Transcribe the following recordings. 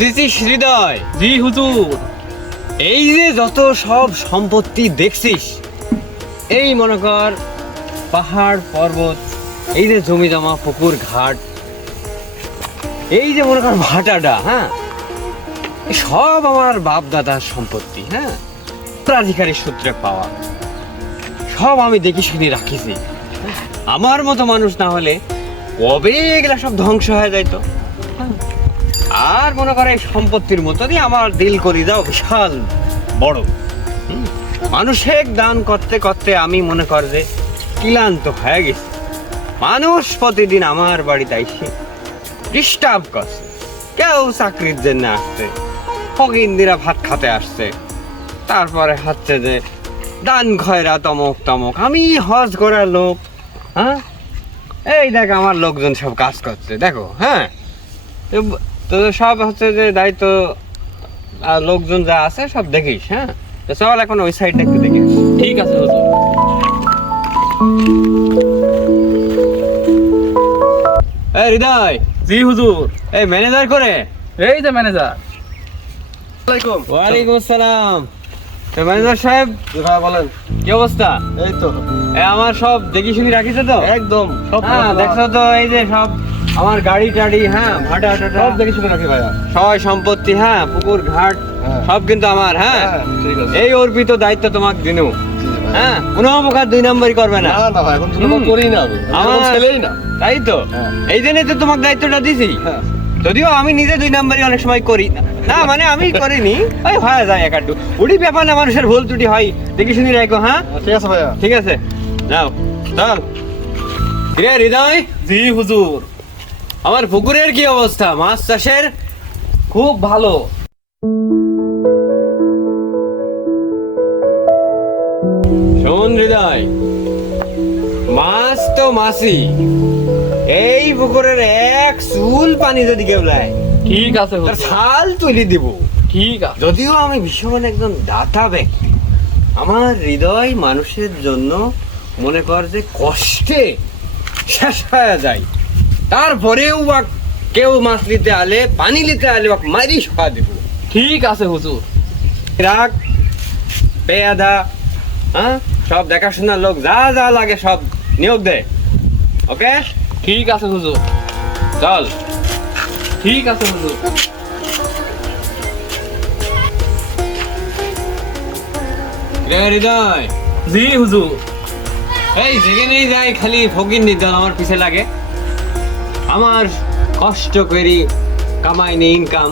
বুঝেছিস হৃদয়? জি হুজুর। এই যে যত সব সম্পত্তি দেখছিস, এই মনে কর পাহাড় পর্বত, এই যে জমি জমা পুকুর ঘাট, এই যে মনে কর ভাটাটা, হ্যাঁ, সব আমার বাপ দাদার সম্পত্তি, হ্যাঁ, উত্তরাধিকারী সূত্রে পাওয়া, সব আমি দেখি শুনি রাখিছি। আমার মতো মানুষ না হলে কবে এগুলা সব ধ্বংস হয়ে যাইতো। আর মনে করে এই সম্পত্তির মতো দিয়ে আমার দিল করি দাও বিশাল বড়। মানুষের দান করতে করতে আমি মনে কর যে ক্লান্ত হয়ে গেছি। মানুষ প্রতিদিন আমার বাড়িতে এসে ডিস্টার্ব করছে, কেউ চাকরির জন্য আসছে, ফকিন্দিরা ভাত খাতে আসছে, তারপরে হচ্ছে যে দান খয়রা তমক তমক। আমি হজ করার লোক, হ্যাঁ, এই দেখ আমার লোকজন সব কাজ করছে, দেখো, হ্যাঁ, তো সব হচ্ছে যে দায়িত্ব লোকজন যা আছে সব দেখিস, হ্যাঁ। তো চল এখন ওই সাইডটা একটু দেখিস। ঠিক আছে হুজুর। এই হৃদয়। জি হুজুর। এই ম্যানেজার করে। এই যে ম্যানেজার। আসসালামু ওয়ালাইকুম আসসালাম। তো ম্যানেজার সাহেব, বলেন। কি অবস্থা? এই তো আমার সব দেখি শুনি রাখিছে তো? একদম সব হ্যাঁ, দেখছো তো এই যে সব আমার গাড়ি টাড়ি, হ্যাঁ, ভাটা সব দেখে শুনে রাখি ভাইয়া। সবাই সম্পত্তি, হ্যাঁ, পুকুর ঘাট হ্যাঁ। সব কিন্তু আমার, হ্যাঁ। হ্যাঁ, ঠিক আছে। এই অর্পিত দায়িত্ব তোমাকে দিনু, হ্যাঁ, কোনো প্রকার দুই নম্বরই করবে না। না না ভাই, এখন কোনো করি না আমি। আমার আমার ছেলেই না। তাই তো, হ্যাঁ। এই জন্যই তো তোমাকে দায়িত্বটা দিছি। হ্যাঁ। যদিও আমি নিজে দুই নম্বরই অনেক সময় করি না, না মানে আমি করিনি, ওই হয়ে যায় এক আধটু, ওটি ব্যাপার না, মানুষের ভুল ত্রুটি হয়, দেখি শুনি রাখো, হ্যাঁ। ঠিক আছে ভাইয়া। ঠিক আছে, যাও চল। রে হৃদয়, জি হুজুর। আমার পুকুরের কি অবস্থা? মাছ চাষের? খুব ভালো। শোন হৃদয়, মাছ তো মাছই, এই পুকুরের এক চুল পানি যদি কেউ নেয় ঠিক আছে তার হুজুর। ছাল তুলি দিব। ঠিক আছে। যদিও আমি ভীষণ একজন দাতা ব্যক্তি, আমার হৃদয় মানুষের জন্য মনে কর যে কষ্টে শেষ হয়ে যায়, তারপরেও বা কেউ মাছ নিতে আলে, পানি নিতে আলে বা মারি সহা দেব। ঠিক আছে হুজুর। রাগ পেয়াদা, হ্যাঁ, সব দেখাশোনার লোক যা যা লাগে সব নিয়োগ দে। ওকে, ঠিক আছে হুজুর। চল। ঠিক আছে হুজুর। রে হৃদয়, জি হুজুর। এই যেখানেই যাই খালি ফকির নির্দল আমার পিছে লাগে। আমার কষ্ট করি কামাই নেই ইনকাম,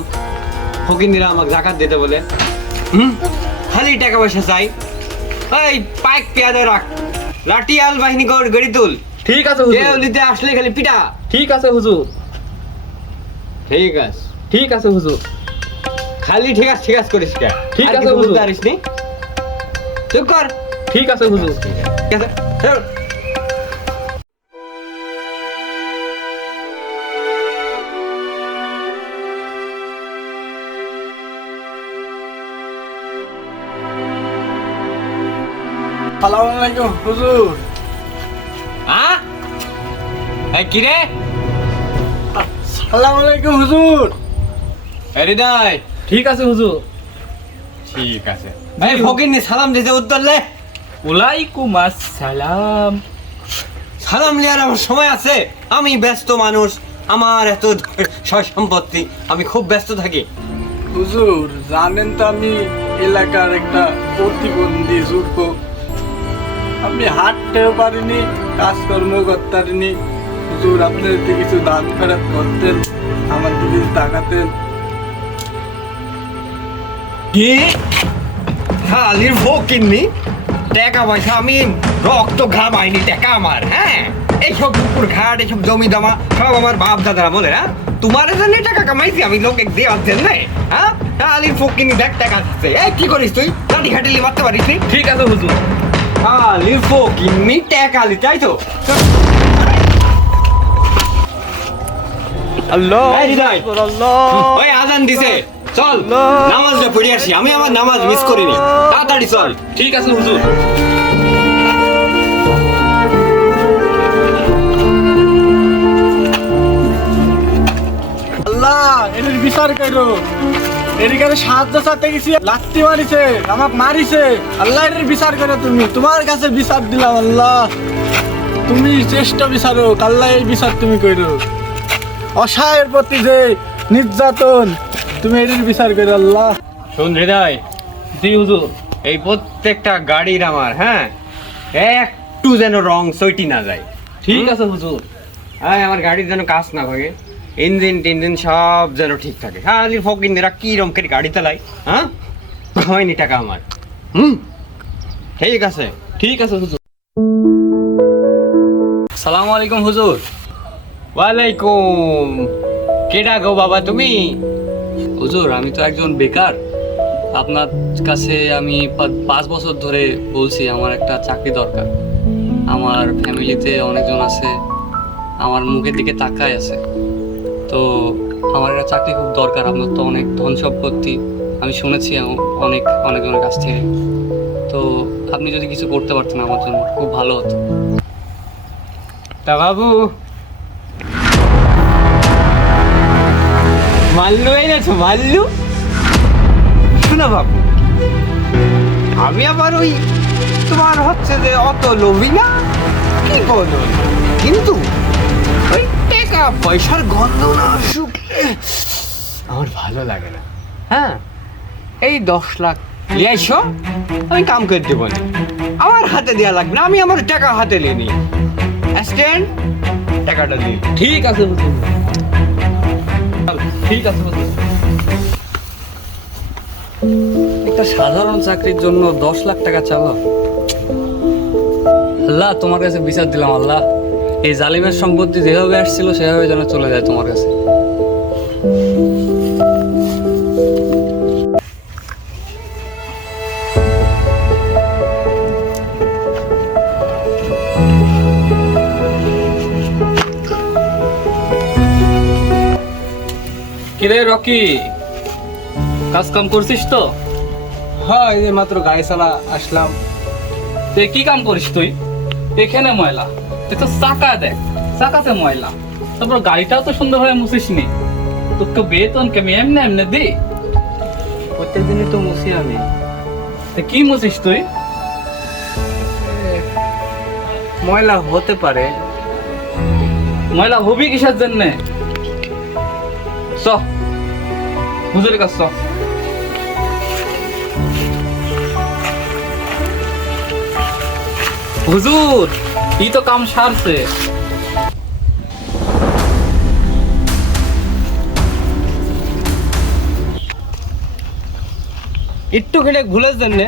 ফকিরনিরা আমাকে জাকাত দিতে বলে, খালি টাকা পয়সা চাই। এই পাইক পেয়াদে রাখ, লাঠিয়াল বাহিনী গড়ি তুল, ঠিক আছে কেউ হুজুর। নিতে আসলে খালি পিটা। ঠিক আছে হুজুর। ঠিক আছে, ঠিক আছে হুজুর। খালি ঠিক আছে করিস কে? ঠিক আর আছে, কিছু হুজুর। বলতে পারিস নি? চুপ কর। ঠিক আছে হুজুর। ঠিক আছে, চল। আসসালামু আলাইকুম হুজুর। হ্যাঁ, এই কি রে? আসসালামু আলাইকুম হুজুর। এই হৃদয়, ঠিক আছে হুজুর। ঠিক আছে। ভাই ফকিরনি সালাম দিতে উত্তর লে। ওয়ালাইকুম আসসালাম। সালাম লিয়ার আমার সময় আছে? আমি ব্যস্ত মানুষ, আমার এত সয় সম্পত্তি, আমি খুব ব্যস্ত থাকি। হুজুর জানেন তো আমি এলাকার একটা প্রতিবন্ধী যুবক, আমি হাঁটতেও পারিনি, কাজকর্ম করতে পারিনি। হুজুর আপনি যদি কিছু দান ফেরত করতেন, আমার দিকে কিছু তাকাতেন। কি খালির ফকিরনি? টাকা পয়সা আমি রক্ত ঘাম আইনি, টাকা আমার, হ্যাঁ, এইসব পুকুর ঘাট, এইসব জমি জমা সব আমার বাপ দাদারা বলে, হ্যাঁ, তোমার জন্য টাকা কামাইছি আমি, লোকে দেওয়ার জন্য, হ্যাঁ। খালির ফকিরনি দেখ টাকা দিচ্ছে। এই কি করিস তুই? লাঠি খাটিলি মারতে পারিস তুই? ঠিক আছে হুজুর। খালির ফকিরনি টাকা লি, তাই তো? আল্লাহ এই হৃদয়, আল্লাহ। ওই আজান দিছে, চল নামাজটা পড়ে আসি, আমি আমার নামাজ মিস করিনি, তাড়াতাড়ি চল। ঠিক আছে হুজুর। আল্লাহ আল্লাহ এর বিচার করো। এদিকে সাহায্য চাতে গেছি, লাত্তি মারিছে, আমাকে মারিছে। আল্লাহ এর বিচার করো, তুমি তোমার কাছে বিচার দিলাম আল্লাহ। তুমি চেষ্টা বিচারো, আল্লাহ এই বিচার তুমি করো। অসহায়ের প্রতি যে নির্যাতন, তুমি এর বিচার করো আল্লাহ। শোন হৃদয়, জি হুজুর। এই প্রত্যেকটা গাড়ির আমার, হ্যাঁ, একটু যেন রং সইটি না যায়। ঠিক আছে হুজুর। হ্যাঁ, আমার গাড়ির যেন কাজ না ভাঙে, ইঞ্জিন টিঞ্জিন সব যেন ঠিক থাকে। হ্যাঁ, ফকিনেরা কি রকমের গাড়ি চালায়, হ্যাঁ, হয়নি টাকা আমার। ঠিক আছে। ঠিক আছে হুজুর। সালামু আলাইকুম হুজুর। ওয়ালাইকুম। কেডা গো বাবা তুমি? হুজুর আমি তো একজন বেকার। আপনার কাছে আমি 5 বছর ধরে বলছি আমার একটা চাকরি দরকার। আমার ফ্যামিলিতে অনেকজন আছে, আমার মুখের দিকে তাকায় আছে। তো আমার একটা চাকরি খুব দরকার। আপনার তো অনেক ধন সম্পত্তি, আমি শুনেছি অনেকজনের কাছ থেকে। তো আপনি যদি কিছু করতে পারতেন আমার জন্য খুব ভালো হতো। তা বাবু, মাল্লু এনেছো? মাল্লু? শোনো বাবু, আমি আবার ওই তোমার হচ্ছে যে অত লোভী না, কি বলো, কিন্তু ওই টাকা পয়সার গন্ধ না আসুক আমার ভালো লাগে না। হ্যাঁ, এই 10 লাখ নিয়ে আইসো, আমি কাম করে দেবো না, আমার হাতে দেওয়া লাগবে না, আমি আমার টাকা হাতে নিয়ে নিই। অ্যাসিস্ট্যান্ট, টাকাটা দিই। ঠিক আছে হুজুর। ঠিক আছে হুজুর। একটা সাধারণ চাকরির জন্য 10 লাখ টাকা চাওয়া। আল্লাহ তোমার কাছে বিচার দিলাম আল্লাহ, এই জালিমের সম্পত্তি যেভাবে আসছিল সেভাবে যেন চলে যায় তোমার কাছে। কিরে রকি, কাজ কাম করছিস তো? হ্যাঁ, এই যে মাত্র গাড়ি চালা আসলাম। তুই কি কাম করিস তুই? এখানে ময়লা, তুই তো চাকা দেখ, চাকাতে ময়লা। তারপর গাড়িটাও তো সুন্দরভাবে মুছিস নি। তোকে বেতন কেমন এমনি এমনি দি? প্রত্যেকদিনই তো মুছি আমি। তা কি মুছিস তুই? ময়লা হতে পারে। ময়লা হবি কিসের জন্য? চ হুজুরের কাছে চ। হুজুর ই তো কাম সারছে। একটু খেলে ভুলের জন্য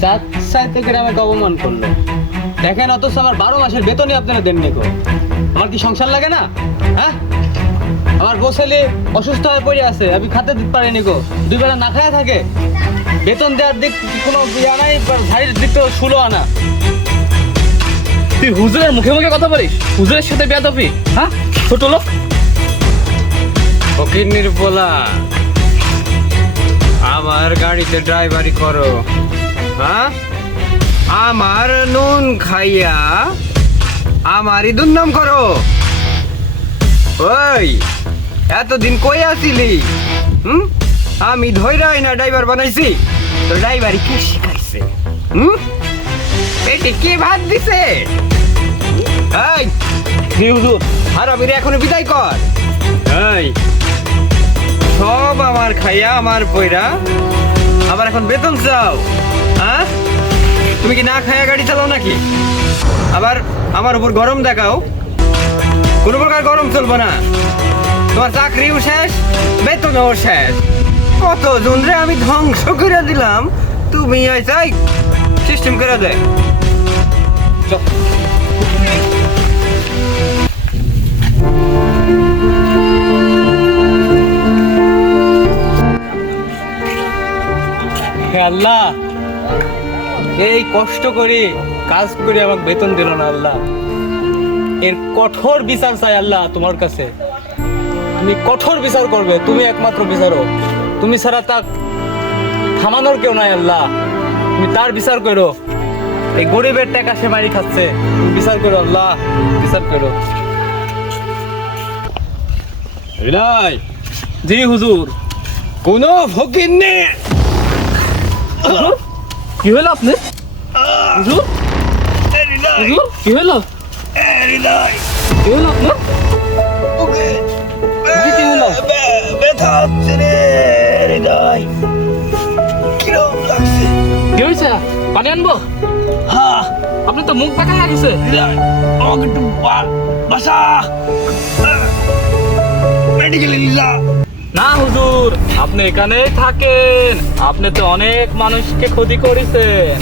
চার সাইড থেকে আমাকে অপমান করলো। দেখেন, অথচ আমার 12 মাসের বেতনই আপনারা দেননি গো। আমার কি সংসার লাগে না? হ্যাঁ, আমার বউ ছেলে অসুস্থ হয়ে পড়ে আছে, আমি খাতে দিতে পারিনি গো। 2 বেলা না খায় থাকে, বেতন দেওয়ার দিক কোনো ইয়া নাই, ঝাড়ির দিক তো শুলো আনা। তুই হুজুরের মুখে মুখে কথা বলিস, হুজুরের সাথে বেয়াদবি? হ্যাঁ ছোট লোক। ফকিন্নির পোলা, আমার গাড়িতে ড্রাইভারি করো, হ্যাঁ, আমার নুন খাইয়া আমারই দুর্নাম করো। ওই এতদিন কই আসিলি? আমি ধৈরাই না ড্রাইভার বানাইছি, তো ড্রাইভারি কে শিখাইছে? পেটে কে ভাত দিছে? এই হুজুর, হারামিরে এখনো বিদায় কর। এই সব আমার খাইয়া আমার পয়রা, আবার এখন বেতন চাও? হ্যাঁ, তুমি কি না খাইয়া গাড়ি চালাও নাকি? আবার আমার উপর গরম দেখাও? কোনো প্রকার গরম চলবো না। তোমার চাকরিও শেষ, বেতনও শেষ। কত জনরে আমি ধ্বংস করে দিলাম, তুমি চাই সিস্টেম করে দে। হে আল্লাহ, এই কষ্ট করে কাজ করে আমাকে বেতন দিল না আল্লাহ, এর কঠোর বিচার চাই আল্লাহ তোমার কাছে। তুমি কঠোর বিচার করবে, তুমি একমাত্র বিচারক, তুমি ছাড়া তা থামানোর কেউ নাই আল্লাহ। তুমি তার বিচার করো, এই গরিবের টাকা সে মারি খাচ্ছে, তুমি বিচার করো আল্লাহ, বিচার করো। হৃদয়, জি হুজুর। কোন ফকির নে হুজুর কি হলো আপনি? হুজুর হুজুর কি হলো? কি হলো আপনার? হুজুর, কি হলো? ব্যথা হচ্ছে রে হৃদয়, কিরম লাগছে। কি হয়েছে? পানি আনবো? হ্যাঁ আপনি তো মুখ দেখা গেছে। হৃদয়, আমাকে একটু বাসা মেডিকেলে নিয়ে যা। না হুজুর, আপনি এখানেই থাকেন। আপনি তো অনেক মানুষকে ক্ষতি করেছেন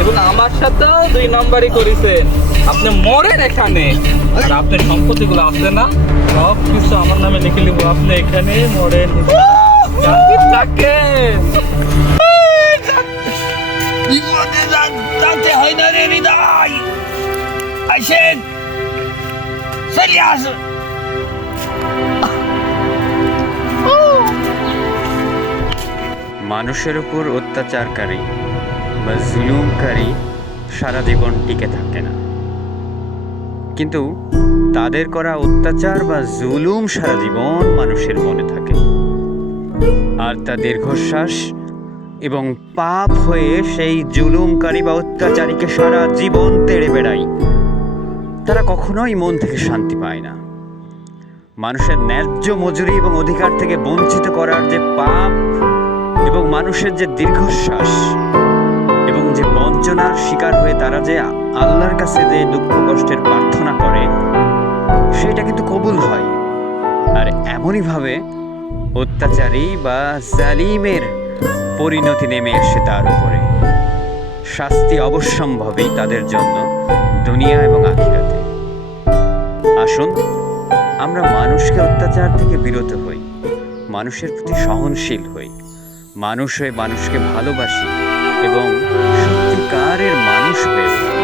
এবং আমার সাথেও 2 নম্বরই করেছেন। আপনি মরেন এখানে, আর আপনার সম্পত্তিগুলো আছে না, সব কিছু আমার নামে লিখে নিব। আপনি এখানে মরেন, শান্তি থাকেন। বিপদে যাতে হয় না রে হৃদয়, আইসেন চলে আস। মানুষের উপর অত্যাচারকারী বা জুলুমকারী সারা জীবন টিকে থাকে না, কিন্তু তাদের করা অত্যাচার বা জুলুম সারা জীবন মানুষের মনে থাকে, আর তা দীর্ঘশ্বাস এবং পাপ হয়ে সেই জুলুমকারী বা অত্যাচারীকে সারা জীবন তেড়ে বেড়ায়। তারা কখনোই মন থেকে শান্তি পায় না। মানুষের ন্যায্য মজুরি এবং অধিকার থেকে বঞ্চিত করার যে পাপ এবং মানুষের যে দীর্ঘশ্বাস এবং যে বঞ্চনার শিকার হয়ে তারা যে আল্লাহর কাছে যে দুঃখ কষ্টের প্রার্থনা করে, সেটা কিন্তু কবুল হয়। আর এমনইভাবে অত্যাচারী বা জালিমের পরিণতি নেমে আসে তার উপরে। শাস্তি অবশ্যম্ভাবী তাদের জন্য দুনিয়া এবং আখিরাতে। আসুন আমরা মানুষকে অত্যাচার থেকে বিরত হই, মানুষের প্রতি সহনশীল হই, মানুষ হয়ে মানুষকে ভালোবাসি এবং সত্যিকারের মানুষ হয়ে উঠি।